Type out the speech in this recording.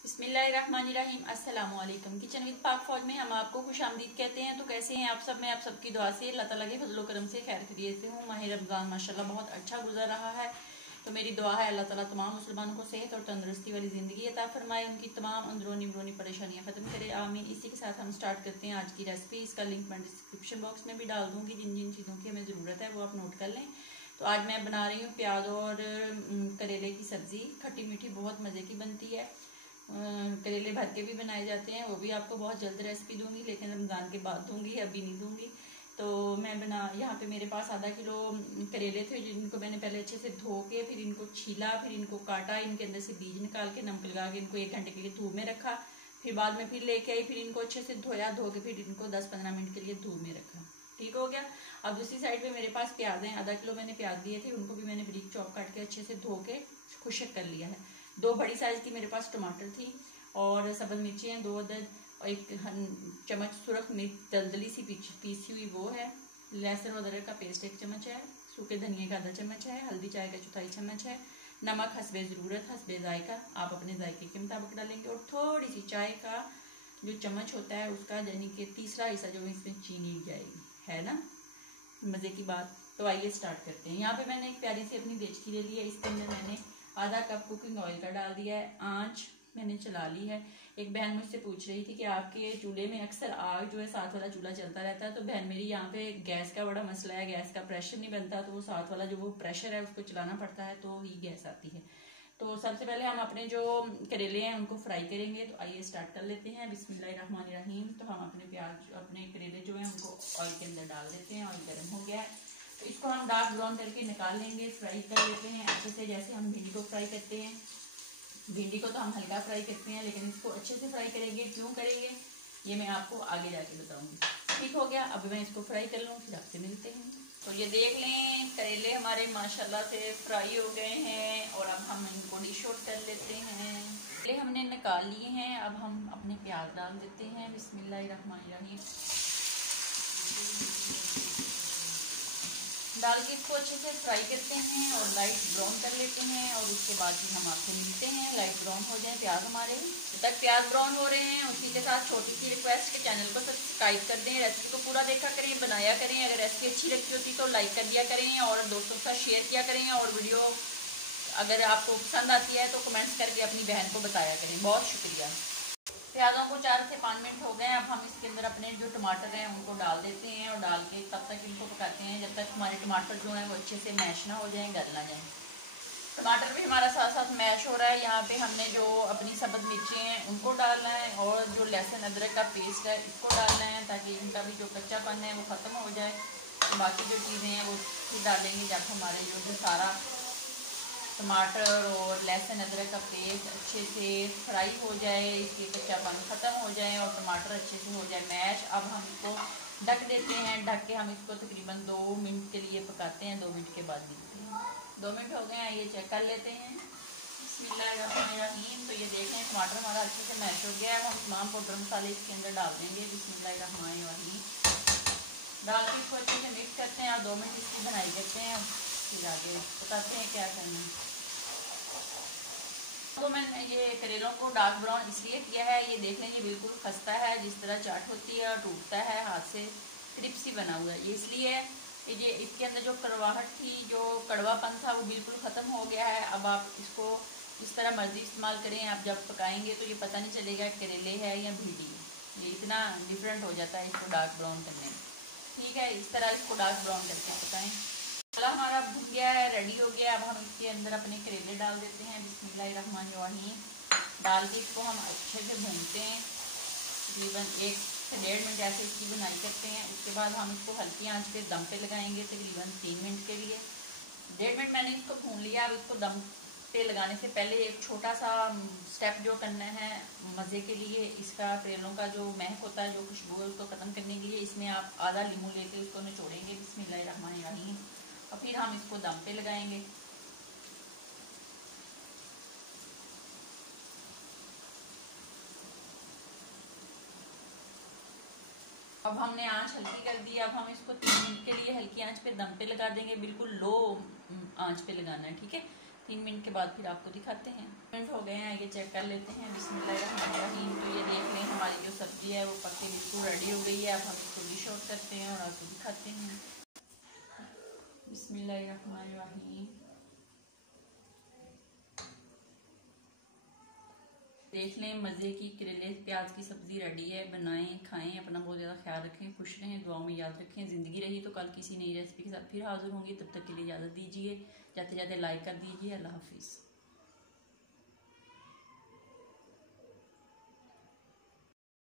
बिस्मिल्लाहिर्रहमानिर्रहीम। अस्सलाम वालेकुम। किचन विद पाक फौज में हम आपको खुशामदीद कहते हैं। तो कैसे हैं आप सब? मैं आप सबकी दुआ से अल्लाह ताला के फजल करम से खैर खैरियत से हूँ। माह रमज़ान माशाल्लाह बहुत अच्छा गुजर रहा है। तो मेरी दुआ है अल्लाह ताला तमाम मुसलमानों को सेहत और तंदुरुस्ती वाली ज़िंदगी अता फरमाए, उनकी तमाम अंदरूनी बरूनी परेशानियाँ ख़त्म करे, आमीन। इसी के साथ हम स्टार्ट करते हैं आज की रेसिपी। इसका लिंक मैं डिस्क्रिप्शन बॉक्स में भी डाल दूँगी। जिन जिन चीज़ों की हमें ज़रूरत है वो आप नोट कर लें। तो आज मैं बना रही हूँ प्याज और करेले की सब्ज़ी। खट्टी मीठी बहुत मज़े की बनती है। करेले भर के भी बनाए जाते हैं, वो भी आपको बहुत जल्द रेसिपी दूंगी, लेकिन रमज़ान के बाद दूंगी, अभी नहीं दूंगी। तो मैं यहाँ पे मेरे पास आधा किलो करेले थे, जिनको मैंने पहले अच्छे से धो के फिर इनको छीला, फिर इनको काटा, इनके अंदर से बीज निकाल के नमक लगा के इनको 1 घंटे के लिए धूप में रखा। फिर बाद में फिर लेके आई, फिर इनको अच्छे से धोया, धो के फिर इनको 10-15 मिनट के लिए धूप में रखा। ठीक हो गया। अब दूसरी साइड पे मेरे पास प्याज हैं, आधा किलो मैंने प्याज लिए थे, उनको भी मैंने बारीक चॉप काट के अच्छे से धो के खुशक कर लिया है। 2 बड़ी साइज की मेरे पास टमाटर थी और सब्ज मिर्ची हैं 2 अदद, और 1 चम्मच सुरख मिर्च दलदली सी पीसी हुई वो है। लहसुन अदरक का पेस्ट 1 चम्मच है। सूखे धनिया का आधा चम्मच है। हल्दी चाय का 1/4 चम्मच है। नमक हस्बे ज़रूरत, हस्बे जायका, आप अपने जायके के मुताबिक डालेंगे। और थोड़ी सी चाय का जो चम्मच होता है उसका, यानी कि तीसरा हिस्सा जो इसमें चीनी जाएगी, है ना मज़े की बात। तो आइए स्टार्ट करते हैं। यहाँ पे मैंने एक प्यारी सी अपनी देचकी ले ली है, इसके अंदर मैंने आधा कप कुकिंग ऑयल का डाल दिया है। आंच मैंने चला ली है। एक बहन मुझसे पूछ रही थी कि आपके चूल्हे में अक्सर आग जो है, साथ वाला चूल्हा चलता रहता है। तो बहन मेरी, यहाँ पे गैस का बड़ा मसला है, गैस का प्रेशर नहीं बनता, तो वो साथ वाला जो वो प्रेशर है उसको चलाना पड़ता है, तो ही गैस आती है। तो सबसे पहले हम अपने जो करेले हैं उनको फ्राई करेंगे। तो आइए स्टार्ट कर लेते हैं। बिस्मिल्लाहिर्रहमानिर्रहीम। तो हम अपने करेले जो है उनको ऑयल के अंदर डाल देते हैं। ऑयल गर्म हो गया है तो इसको हम डार्क ब्राउन करके निकाल लेंगे, फ्राई कर लेते हैं अच्छे से, जैसे हम भिंडी को फ्राई करते हैं। भिंडी को तो हम हल्का फ्राई करते हैं, लेकिन इसको अच्छे से फ्राई करेंगे। क्यों करेंगे ये मैं आपको आगे जाके बताऊंगी। ठीक हो गया। अब मैं इसको फ्राई कर लूँ, फिर आपसे मिलते हैं। तो ये देख लें, करेले हमारे माशाल्लाह से फ्राई हो गए हैं और अब हम इनको डिश आउट कर लेते हैं। करेले हमने निकाल लिए हैं। अब हम अपने प्याज डाल देते हैं। बिस्मिल्लाहिर्रहमानिर्रहीम डाल के इसको अच्छे से फ्राई करते हैं और लाइट ब्राउन कर लेते हैं। और उसके बाद फिर हम आपसे मिलते हैं। लाइट ब्राउन हो जाए प्याज हमारे, जब तक प्याज ब्राउन हो रहे हैं उसी के साथ छोटी सी रिक्वेस्ट कि चैनल को सब्सक्राइब कर दें, रेसिपी को पूरा देखा करें, बनाया करें। अगर रेसिपी अच्छी लगती होती तो लाइक कर दिया करें और दोस्तों के साथ शेयर किया करें। और वीडियो अगर आपको पसंद आती है तो कमेंट्स करके अपनी बहन को बताया करें। बहुत शुक्रिया। प्याज़ों को 4 से 5 मिनट हो गए। अब हम इसके अंदर अपने जो टमाटर हैं उनको डाल देते हैं और डाल के तब तक इनको पकाते हैं जब तक हमारे टमाटर जो हैं वो अच्छे से मैश ना हो जाएं, गल ना जाएं। टमाटर भी हमारा साथ साथ मैश हो रहा है। यहाँ पे हमने जो अपनी सब्ज़ मिर्ची हैं उनको डालना है और जो लहसुन अदरक का पेस्ट है इसको डालना है, ताकि इनका भी जो कच्चापन है वो ख़त्म हो जाए। तो बाकी जो चीज़ें हैं वो फिर डालेंगे जब हमारे जो सारा टमाटर और लहसुन अदरक का पेस्ट अच्छे से फ्राई हो जाए, इसके कच्चापन ख़त्म हो जाए और टमाटर अच्छे से हो जाए मैश। अब हम इसको ढक देते हैं। ढक के हम इसको तकरीबन 2 मिनट के लिए पकाते हैं। 2 मिनट के बाद मिलते हैं। 2 मिनट हो गए हैं, ये चेक कर लेते हैं। बिस्मिल्लाहिर्रहमानिर्रहीम। तो ये देखें टमाटर हमारा अच्छे से मैश हो गया है। हम तमाम पाउडर मसाले इसके अंदर डाल देंगे। बिस्मिल्लाहिर्रहमानिर्रहीम डाल के इसको अच्छे से मिक्स करते हैं और 2 मिनट इसकी बनाई करते हैं। फिर आगे बताते हैं क्या करना है। तो मैंने ये करेलों को डार्क ब्राउन इसलिए किया है, ये देख लें ये बिल्कुल खस्ता है, जिस तरह चाट होती है और टूटता है हाथ से, क्रिप्सी बना हुआ है। ये इसलिए कि ये इसके अंदर जो कड़वाहट थी, जो कड़वापन था वो बिल्कुल ख़त्म हो गया है। अब आप इसको जिस तरह मर्जी इस्तेमाल करें, आप जब पकाएंगे तो ये पता नहीं चलेगा करेले है या भिंडी है। ये इतना डिफरेंट हो जाता है इसको डार्क ब्राउन करने में। ठीक है, इस तरह इसको डार्क ब्राउन करके पकाएँ। मसाला हमारा भुन गया है, रेडी हो गया। अब हम इसके अंदर अपने करेले डाल देते हैं। बिस्मिल्लाहिर्रहमानिर्रहीम डाल के इसको हम अच्छे से भूनते हैं। तकरीबन 1 से 1.5 मिनट ऐसे इसकी बुनाई करते हैं। उसके बाद हम इसको हल्की आंच पे दम पे लगाएंगे तकरीबन 3 मिनट के लिए। 1.5 मिनट मैंने इसको भून लिया। अब इसको दम पे लगाने से पहले एक छोटा सा स्टेप जो करना है मज़े के लिए, इसका करेलों का जो महक होता है, जो खुशबू है, उसको ख़त्म करने के लिए इसमें आप आधा नींबू लेके उसको निचोड़ेंगे। बिस्मिल्लाहिर्रहमानिर्रहीम और फिर हम इसको दम पे लगाएंगे। अब हमने आंच हल्की कर दी। अब हम इसको 3 मिनट के लिए हल्की आंच पे दम पे लगा देंगे। बिल्कुल लो आंच पे लगाना है, ठीक है। 3 मिनट के बाद फिर आपको दिखाते हैं। मिनट हो गए हैं, आगे चेक कर लेते हैं। बिस्मिल्लाहिर्रहमानिर्रहीम। तो ये देख लें हमारी जो सब्ज़ी है वो पक के बिल्कुल रेडी हो गई है। अब हम इसको डिश आउट करते हैं और आपको दिखाते हैं। बिस्मिल्लाहिर्रहमानिर्रहीम। देख लें मज़े की करेले प्याज की सब्ज़ी रेडी है। बनाएं, खाएं, अपना बहुत ज़्यादा ख्याल रखें, खुश रहें, दुआओं में याद रखें। ज़िंदगी रही तो कल किसी नई रेसिपी के साथ फिर हाज़िर होंगी। तब तक के लिए इजाज़त दीजिए। जाते जाते लाइक कर दीजिए। अल्लाह हाफिज़।